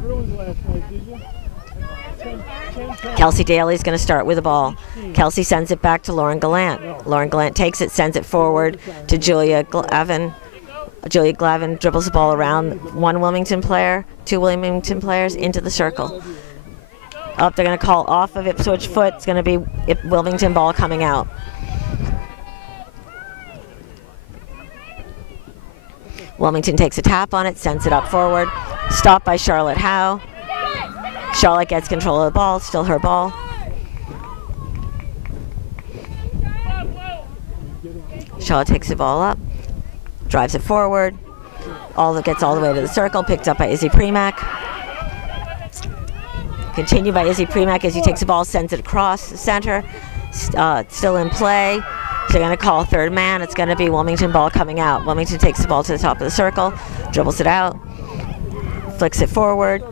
Kelsey Daly's going to start with the ball. Kelsey sends it back to Lauren Gallant. Lauren Gallant takes it, sends it forward to Julia Glavin. Julia Glavin dribbles the ball around one Wilmington player, two Wilmington players into the circle. Up, they're going to call off of Ipswich foot. It's going to be Wilmington ball coming out. Wilmington takes a tap on it, sends it up forward. Stopped by Charlotte Howe. Charlotte gets control of the ball, still her ball. Charlotte takes the ball up, drives it forward. Gets all the way to the circle, picked up by Izzy Premack. Continued by Izzy Premack as he takes the ball, sends it across the center. Still in play. So they're going to call third man. It's going to be Wilmington ball coming out. Wilmington takes the ball to the top of the circle, dribbles it out, flicks it forward.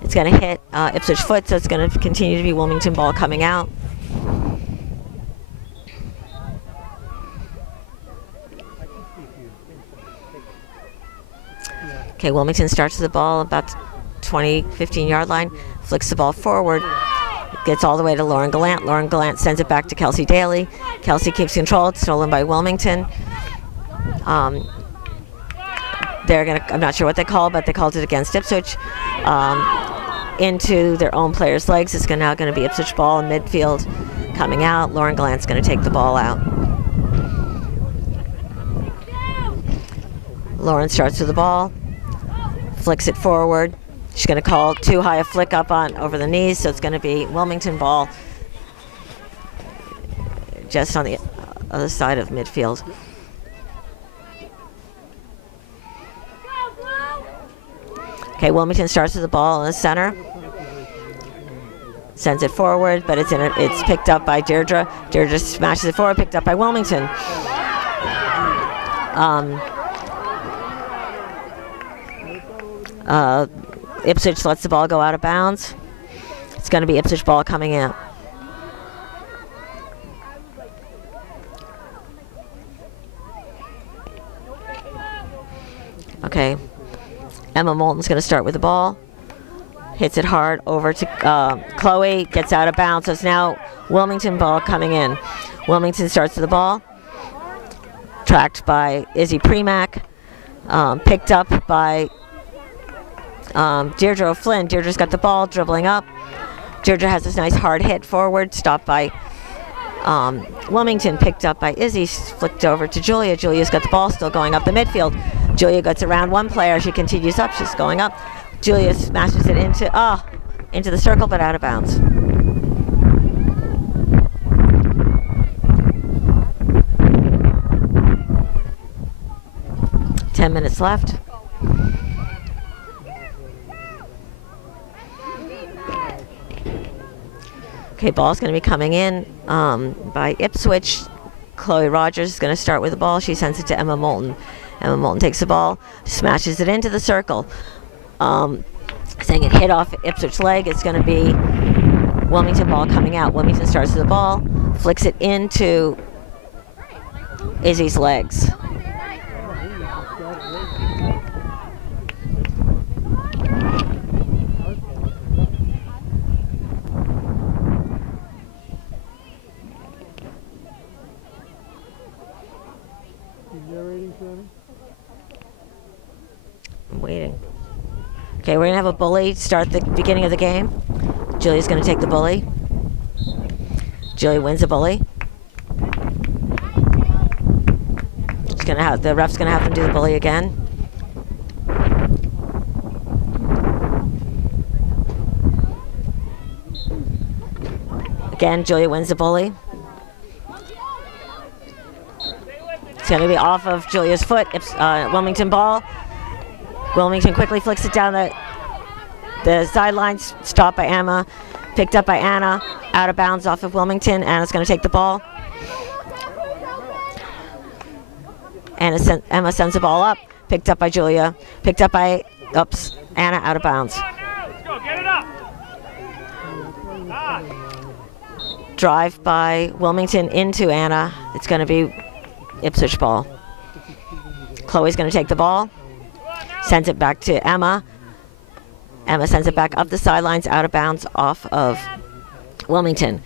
It's going to hit Ipswich foot, so it's going to continue to be Wilmington ball coming out. Okay, Wilmington starts the ball about 20, 15-yard line, flicks the ball forward, gets all the way to Lauren Gallant. Lauren Gallant sends it back to Kelsey Daly. Kelsey keeps control. It's stolen by Wilmington. They're gonna, I'm not sure what they call, but they called it against Ipswich. Into their own players' legs. It's now going to be Ipswich ball in midfield coming out. Lauren Gallant's going to take the ball out. Lauren starts with the ball, flicks it forward. She's going to call too high a flick up on over the knees, so it's going to be Wilmington ball just on the other side of midfield. Okay, Wilmington starts with the ball in the center, sends it forward, but it's picked up by Deirdre. Deirdre smashes it forward, picked up by Wilmington. Ipswich lets the ball go out of bounds. It's going to be Ipswich ball coming in. Okay. Emma Moulton's going to start with the ball. Hits it hard over to Chloe. Gets out of bounds. So it's now Wilmington ball coming in. Wilmington starts with the ball. Tracked by Izzy Premack. Picked up by Deirdre O'Flynn. Deirdre's got the ball, dribbling up. Deirdre has this nice hard hit forward, stopped by Wilmington, picked up by Izzy, flicked over to Julia. Julia's got the ball, still going up the midfield. Julia gets around one player, she continues up, she's going up. Julia smashes it into the circle, but out of bounds. Ten minutes left. Okay, ball's going to be coming in by Ipswich. Chloe Rogers is going to start with the ball. She sends it to Emma Moulton. Emma Moulton takes the ball, smashes it into the circle. Saying it hit off Ipswich's leg. It's going to be Wilmington ball coming out. Wilmington starts with the ball, flicks it into Izzy's legs. I'm waiting. Okay, we're going to have a bully start the beginning of the game. Julia's going to take the bully. Julia wins the bully. She's going to have, the ref's going to have them do the bully again. Again, Julia wins the bully. It's going to be off of Julia's foot. Wilmington ball. Wilmington quickly flicks it down the sidelines. Stopped by Emma. Picked up by Anna. Out of bounds off of Wilmington. Anna's going to take the ball. Emma sends the ball up. Picked up by Julia. Picked up by, Anna out of bounds. Let's go, get it up. Drive by Wilmington into Anna. It's going to be Ipswich ball. Chloe's going to take the ball. Sends it back to Emma. Emma sends it back up the sidelines, out of bounds, off of Wilmington.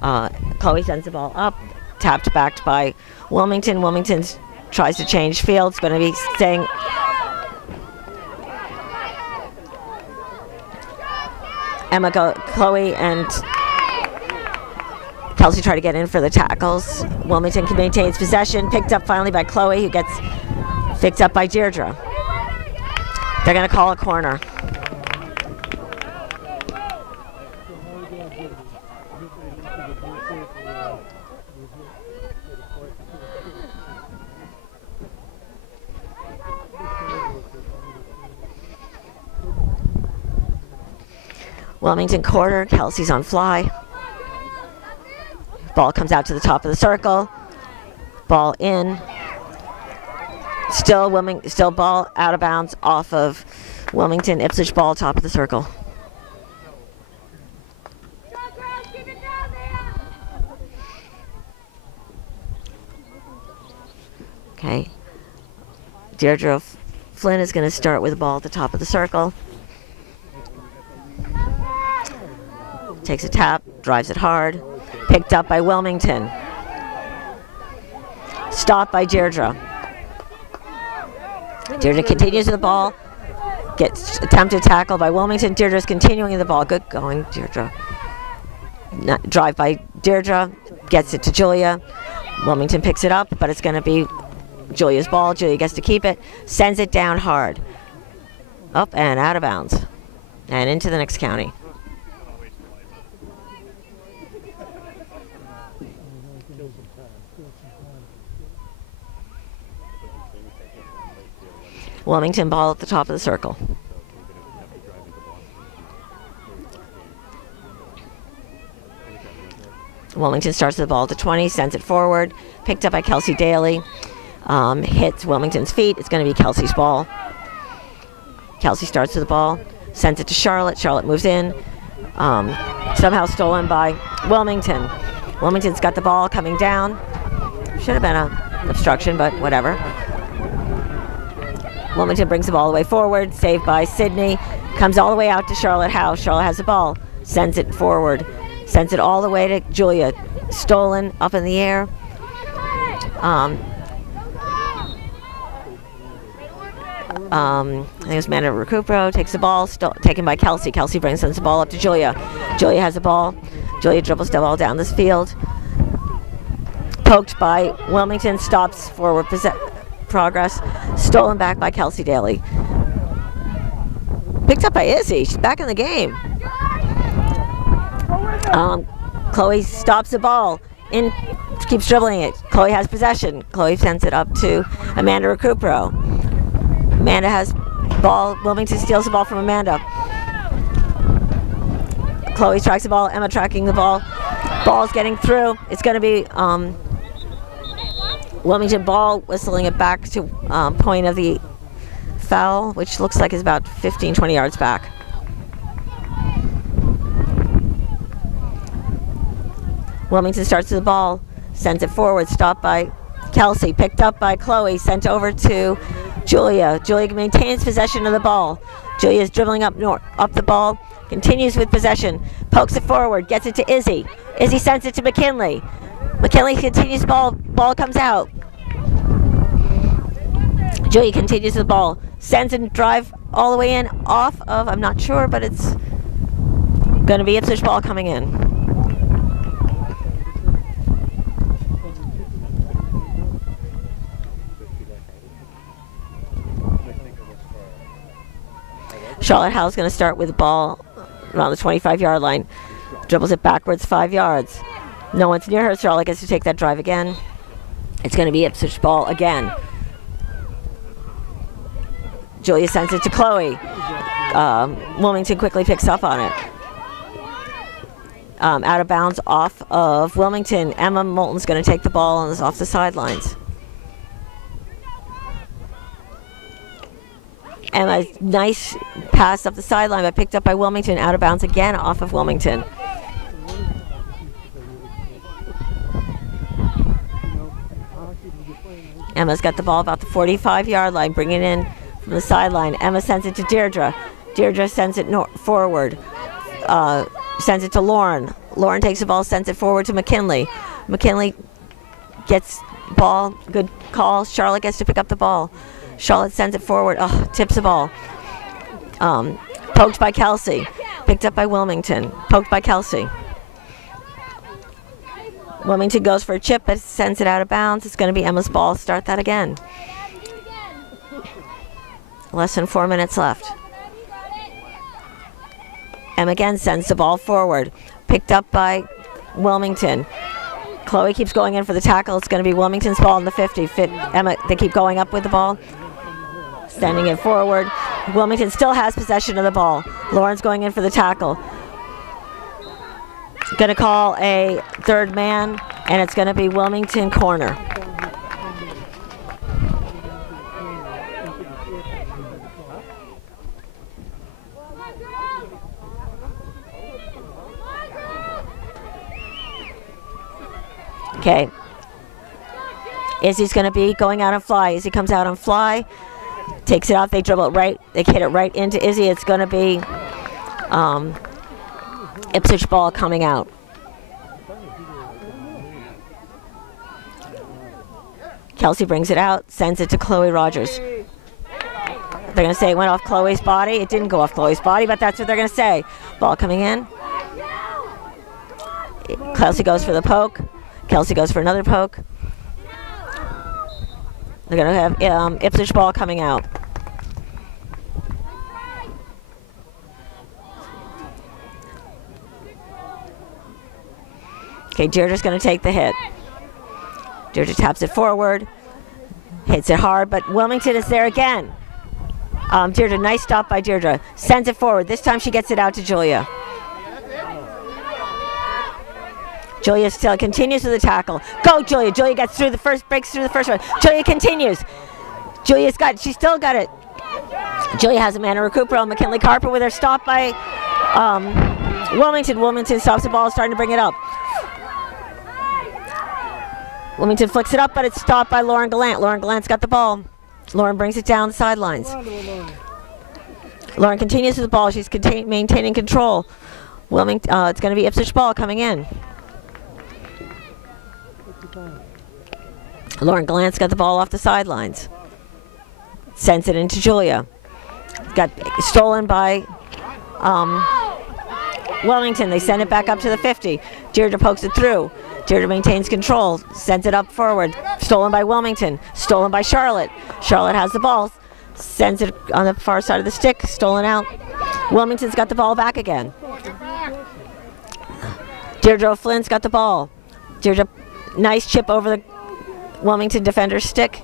Chloe sends the ball up, tapped back by Wilmington. Wilmington tries to change field. It's going to be staying. Chloe and Kelsey try to get in for the tackles. Wilmington can maintain its possession. Picked up finally by Chloe, who gets picked up by Deirdre. They're going to call a corner. Wilmington quarter, Kelsey's on fly. Ball comes out to the top of the circle. Ball in. Still ball out of bounds off of Wilmington. Ipswich ball top of the circle. Okay. Deirdre Flynn is going to start with the ball at the top of the circle. Takes a tap, drives it hard. Picked up by Wilmington. Stopped by Deirdre. Deirdre continues with the ball. Gets attempted tackle by Wilmington. Deirdre's continuing the ball. Good going, Deirdre. Drive by Deirdre. Gets it to Julia. Wilmington picks it up, but it's going to be Julia's ball. Julia gets to keep it. Sends it down hard. Up and out of bounds. And into the next county. Wilmington ball at the top of the circle. Wilmington starts the ball to 20, sends it forward. Picked up by Kelsey Daly. Hits Wilmington's feet. It's going to be Kelsey's ball. Kelsey starts with the ball, sends it to Charlotte. Charlotte moves in. Somehow stolen by Wilmington. Wilmington's got the ball coming down. Should have been an obstruction, but whatever. Wilmington brings the ball all the way forward, saved by Sydney. Comes all the way out to Charlotte Howe. Charlotte has the ball, sends it forward. Sends it all the way to Julia. Stolen, up in the air. I think it was Amanda Recupero, takes the ball, taken by Kelsey. Kelsey sends the ball up to Julia. Julia has the ball. Julia dribbles the ball down this field. Poked by Wilmington, stops forward progress. Stolen back by Kelsey Daly. Picked up by Izzy. She's back in the game. Chloe stops the ball. Keeps dribbling it. Chloe has possession. Chloe sends it up to Amanda Recupero. Amanda has ball. Wilmington steals the ball from Amanda. Chloe tracks the ball. Emma tracking the ball. Ball's getting through. It's going to be Wilmington ball, whistling it back to point of the foul, which looks like is about 15, 20 yards back. Wilmington starts with the ball, sends it forward, stopped by Kelsey, picked up by Chloe, sent over to Julia. Julia maintains possession of the ball. Julia's dribbling up the ball, continues with possession, pokes it forward, gets it to Izzy. Izzy sends it to McKinley. McKinley continues the ball, ball comes out. Julia continues the ball, sends and drive all the way in, off of, I'm not sure, but it's going to be Ipswich ball coming in. Charlotte Howe's going to start with the ball around the 25-yard line. Dribbles it backwards 5 yards. No one's near her. Charlotte gets to take that drive again. It's going to be Ipswich ball again. Julia sends it to Chloe. Wilmington quickly picks up on it. Out of bounds off of Wilmington. Emma Moulton's going to take the ball and is off the sidelines. Emma, nice pass up the sideline, but picked up by Wilmington. Out of bounds again off of Wilmington. Emma's got the ball about the 45-yard line, bringing it in from the sideline. Emma sends it to Deirdre. Deirdre sends it forward. Sends it to Lauren. Lauren takes the ball, sends it forward to McKinley. McKinley gets ball. Good call. Charlotte gets to pick up the ball. Charlotte sends it forward. Oh, tips the ball. Poked by Kelsey. Picked up by Wilmington. Poked by Kelsey. Wilmington goes for a chip, but sends it out of bounds. It's going to be Emma's ball. Start that again. Less than 4 minutes left. Emma again sends the ball forward. Picked up by Wilmington. Chloe keeps going in for the tackle. It's going to be Wilmington's ball in the 50. Emma, they keep going up with the ball. Sending it forward. Wilmington still has possession of the ball. Lauren's going in for the tackle. Going to call a third man, and it's going to be Wilmington corner. Okay. Izzy's going to be going out on fly. Izzy comes out on fly, takes it off. They dribble it right. They hit it right into Izzy. It's going to be Ipswich ball coming out. Kelsey brings it out, sends it to Chloe Rogers. They're going to say it went off Chloe's body. It didn't go off Chloe's body, but that's what they're going to say. Ball coming in. Kelsey goes for the poke. Kelsey goes for another poke. They're going to have Ipswich ball coming out. Okay, Deirdre's going to take the hit. Deirdre taps it forward, hits it hard, but Wilmington is there again. Deirdre, nice stop by Deirdre. Sends it forward. This time she gets it out to Julia. Julia still continues with the tackle. Go, Julia. Julia gets through the first, breaks through the first one. Julia continues. She's still got it. Julia has a man to recupero. McKinley Carper with her stop by Wilmington. Wilmington stops the ball, starting to bring it up. Wilmington flicks it up, but it's stopped by Lauren Gallant. Lauren Gallant's got the ball. Lauren brings it down the sidelines. Lauren continues with the ball. She's maintaining control. Wilmington, it's going to be Ipswich ball coming in. Lauren Gallant's got the ball off the sidelines. Sends it into Julia. Got stolen by Wilmington. They send it back up to the 50. Deirdre pokes it through. Deirdre maintains control, sends it up forward. Stolen by Wilmington, stolen by Charlotte. Charlotte has the ball, sends it on the far side of the stick, stolen out. Wilmington's got the ball back again. Deirdre O'Flynn's got the ball. Deirdre, nice chip over the Wilmington defender's stick.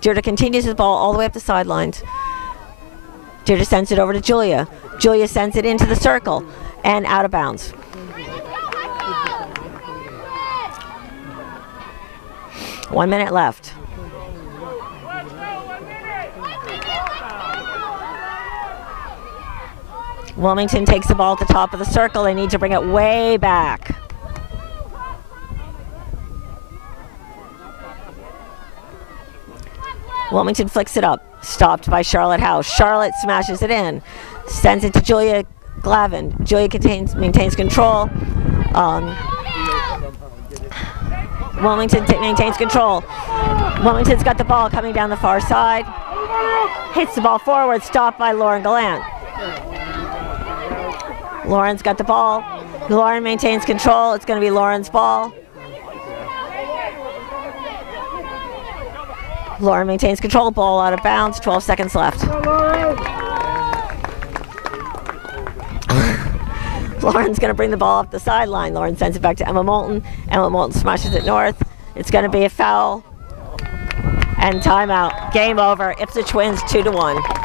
Deirdre continues the ball all the way up the sidelines. Deirdre sends it over to Julia. Julia sends it into the circle. and out of bounds. One minute left. Wilmington takes the ball at the top of the circle. They need to bring it way back. Wilmington flicks it up. Stopped by Charlotte House. Charlotte smashes it in. Sends it to Julia Glavin. Julia maintains control. Wilmington maintains control. Wilmington's got the ball coming down the far side. Hits the ball forward. Stopped by Lauren Gallant. Lauren's got the ball. Lauren maintains control. It's going to be Lauren's ball. Lauren maintains control. Ball out of bounds. 12 seconds left. Lauren's going to bring the ball off the sideline. Lauren sends it back to Emma Moulton. Emma Moulton smashes it north. It's going to be a foul. And timeout. Game over. Ipswich wins 2-1.